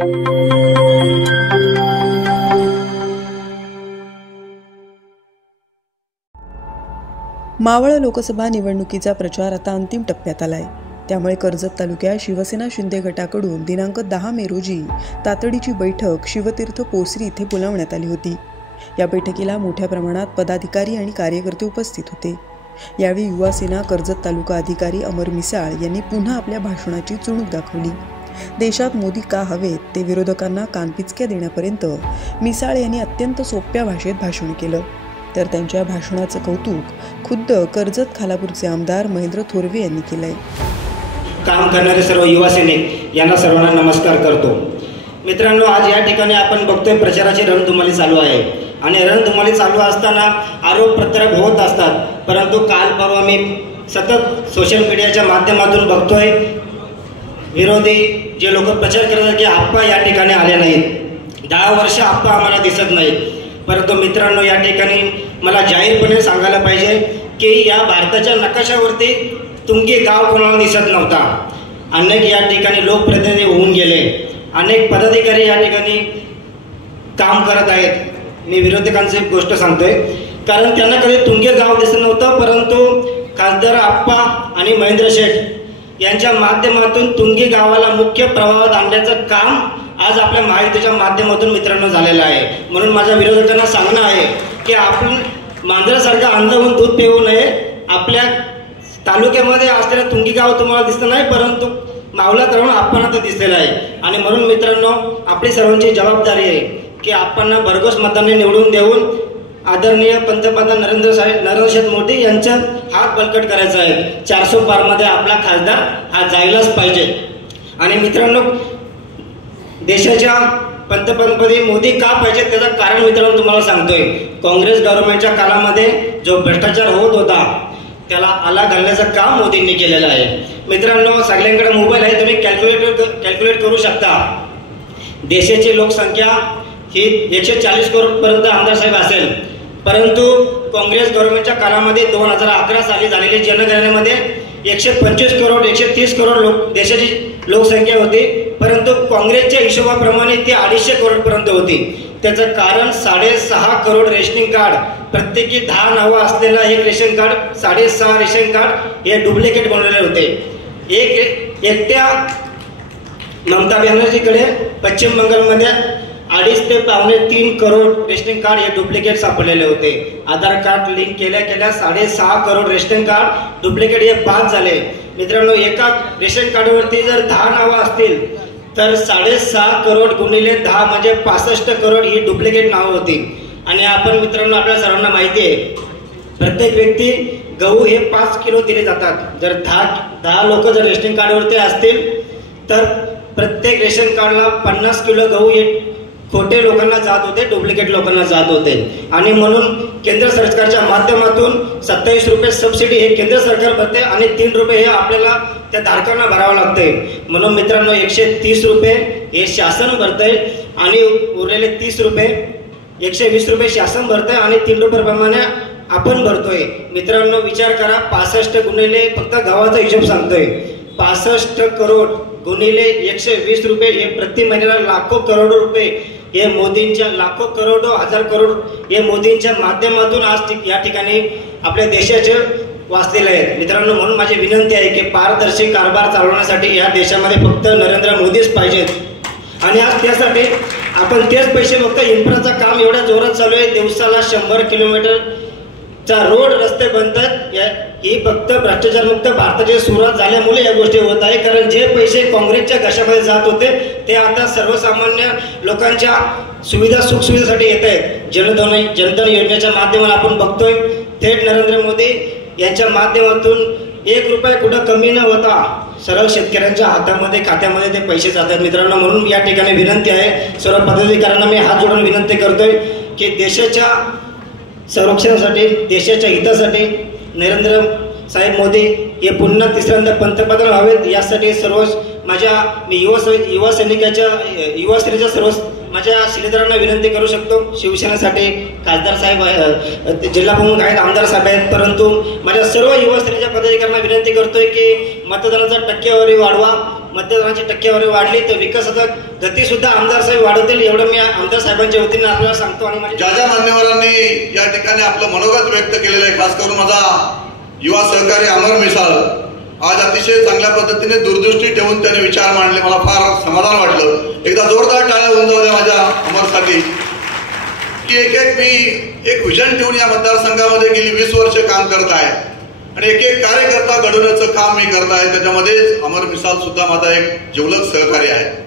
मावळ लोकसभा निवडणुकीचा प्रचार आता अंतिम टप्प्यात आलाय। त्यामुळे कर्जत तालुक्यात शिवसेना शिंदे गटाकडून दिनांक 10 मे रोजी तातडीची बैठक शिवतीर्थ पोसरी इथे बोलावण्यात आली होती। या बैठकीला मोठ्या प्रमाणात पदाधिकारी आणि कार्यकर्ते उपस्थित होते। यावेळी युवा सेना कर्जत तालुका अधिकारी अमर मिसाळ यांनी पुन्हा आपल्या भाषणाची चुणूक दाखवली। देशात मोदी का हवेत ते विरोधकांना कानपिचक्या देण्यापर्यंत मिसाळ यांनी अत्यंत सोप्या भाषेत भाषण केलं। तर त्यांच्या भाषणाचं कौतुक खुद्द कर्जत खालापूरचे आमदार महेंद्र थोरवे यांनी केलंय। काम करणारे सर्व युवा सैनिक यांना सर्वांना नमस्कार करतो। मित्रांनो, आज या ठिकाणी आपण बघतोय प्रचाराची रणधुमाळी चालू आहे आणि रणधुमाळी चालू असताना आरोप प्रत्यारोप होत असतात। परंतु काल परवा मी सतत सोशल मीडियाच्या माध्यमातून बघतोय विरोधी जे लोक प्रचार करतात की आप्पा या ठिकाणी आले नाहीत, 10 वर्ष आप्पा आम्हाला दिसत नाहीत। परंतु मित्रांनो, या ठिकाणी मला जाहीरपणे सांगायला पाहिजे की या भारताच्या नकाशावरती तुंगी गाव कोणाला दिसत नव्हता। अनेक या ठिकाणी लोकप्रतिनिधी होऊन गेले, अनेक पदाधिकारी या ठिकाणी काम करत आहेत। मी विरोधकांची गोष्ट सांगतोय कारण त्यांना कधी तुंगी गाव दिसत नव्हतं, परंतु खासदार आप्पा आणि महेंद्र शेठ यांच्या माध्यमातून तुंगी गावाला मुख्य प्रवाहात आणण्याचं काम आज आपल्या महायुतीच्या माध्यमातून मित्रांनो झालेलं आहे। म्हणून माझ्या विरोधकांना सांगणं आहे की आपण मांजरासारखं अंध होऊन दूध पिऊ नये। आपल्या तालुक्यामध्ये असलेलं तुंगी गाव तुम्हाला दिसत नाही, परंतु मावळात राहून आपण तर दिसलेलं आहे। आणि म्हणून मित्रांनो, आपली सर्वांची जबाबदारी आहे की आपण भरघोस मतांनी निवडून देऊन आदरणीय पंतप्रधान नरेंद्र मोदी यांचा हात बळकट करायचा आहे। 400 पारमध्ये आपला खासदार हा जायलाच पाहिजे। आणि मित्रांनो, देशाच्या पंतप्रधानपदी मोदी का पाहिजे त्याचं कारण मित्रांनो तुम्हाला सांगतोय। काँग्रेस गव्हर्नमेंटच्या काळामध्ये जो भ्रष्टाचार होत होता त्याला आला घालण्याचं काम मोदींनी केलेलं आहे। मित्रांनो, सगळ्यांकडे मोबाईल आहे, तुम्ही कॅल्क्युलेट करू शकता। देशाची लोकसंख्या ही 140 करोड पर्यंत आमदार साहेब असेल, परंतु काँग्रेस गव्हर्नमेंटच्या काळामध्ये 2011 साली झालेल्या जनगणनेमध्ये 125 करोड 130 करोड देशाची लोकसंख्या होती, परंतु काँग्रेसच्या हिशोबाप्रमाणे ती 250 करोड पर्यंत होती। त्याचं कारण 6.5 करोड रेशनिंग कार्ड, प्रत्येकी 10 नावं असलेला एक रेशन कार्ड, 6.5 रेशन कार्ड हे डुप्लिकेट बनवलेले होते। एकट्या ममता बॅनर्जीकडे पश्चिम बंगालमध्ये 2.5 ते 3 करोड रेशनिंग कार्ड हे डुप्लिकेट सापडलेले होते। आधार कार्ड लिंक केल्या 6.5 करोड रेशनिंग कार्ड डुप्लिकेट हे बाद झाले। मित्रांनो, एका रेशन कार्डवरती जर 10 नावं असतील तर 6.5 करोड गुणिले 10 म्हणजे 65 करोड ही डुप्लिकेट नावं होती। आणि आपण मित्रांनो, आपल्याला सर्वांना माहिती आहे प्रत्येक व्यक्ती गहू हे 5 किलो दिले जातात। जर 10 लोक जर रेशनिंग कार्डवरती असतील तर प्रत्येक रेशन कार्डला 50 किलो गहू हे खोटे लोकांना जात होते, डुप्लिकेट लोकांना जात होते। आणि म्हणून केंद्र सरकारच्या माध्यमातून 27 रुपये सबसिडी हे केंद्र सरकार भरते आणि 3 रुपये हे आपल्याला त्या धारकांना भरावं लागते। म्हणून मित्रांनो, 130 रुपये हे शासन भरतंय आणि उरलेले 30 रुपये 120 रुपये शासन भरतंय आणि 3 रुपये प्रमाणे आपण भरतोय। मित्रांनो, विचार करा, 65 गुणिले फक्त गावाचा हिशोब सांगतोय, 65 करोड गुणिले 120 रुपये हे प्रति महिन्याला लाखो करोड रुपये हे मोदींच्या लाखो करोड हजार करोड हे मोदींच्या माध्यमातून आज या ठिकाणी आपल्या देशाचे वाचलेले आहेत। मित्रांनो, म्हणून माझी विनंती आहे की पारदर्शी कारभार चालवण्यासाठी या देशामध्ये फक्त नरेंद्र मोदीच पाहिजेत। आणि आज त्यासाठी आपण तेच पैसे फक्त इन्फ्राचं काम एवढ्या जोरात चालू आहे, दिवसाला 100 किलोमीटरचा रोड रस्ते बनतात। ही फक्त भ्रष्टाचारमुक्त भारताची सुरुवात झाल्यामुळे या गोष्टी होत आहे। कारण जे पैसे काँग्रेसच्या घशामध्ये जात होते ते आता सर्वसामान्य लोकांच्या सुविधा सुखसुविधेसाठी येत आहेत। जनधन योजनेच्या माध्यमातून आपण बघतोय थेट नरेंद्र मोदी यांच्या माध्यमातून 1 रुपया कुठं कमी न होता सर्व शेतकऱ्यांच्या हातामध्ये खात्यामध्ये ते पैसे जातात। मित्रांनो, म्हणून या ठिकाणी विनंती आहे सर्व पदाधिकाऱ्यांना मी हात जोडून विनंती करतोय की देशाच्या संरक्षणासाठी देशाच्या हितासाठी नरेंद्र साहेब मोदी हे पुन्हा तिसऱ्यांदा पंतप्रधान व्हावेत यासाठी सर्व मी युवा सेनेच्या सर्व माझ्या शिलेदारांना विनंती करू शकतो। शिवसेनेसाठी खासदार साहेब जिल्हा प्रमुख आहेत, आमदार साहेब आहेत, परंतु माझ्या सर्व युवा सेनेच्या पदाधिकाऱ्यांना विनंती करतोय की मतदानाचा टक्केवारी वाढवा। मतदानाची टक्केवारी वाढली तर विकासाचा गती सुद्धा आमदार साहेब वाढवतील एवढं मी आमदार साहेबांच्या वतीने आपल्याला सांगतो. आणि ज्या ज्या मान्यवरांनी या ठिकाणी आपलं मनोगत व्यक्त केलेलं आहे, खास करून माझा युवा सहकारी अमर मिसाळ आज अतिशय चांगल्या पद्धतीने दूरदृष्टी ठेवून त्याने विचार मांडले. मला फार समाधान वाटलं. एकदा जोरदार टाळ्या होऊन जाऊ द्या माझ्या अमरसाठी की मी एक विजन ठेवून या मतदारसंघामध्ये गेली 20 वर्ष काम करत आहे आणि एक कार्यकर्ता घडवण्याचं काम मी करत आहे. त्याच्यामध्ये अमर मिसाळ सुद्धा माझा एक जिवलग सहकारी आहे.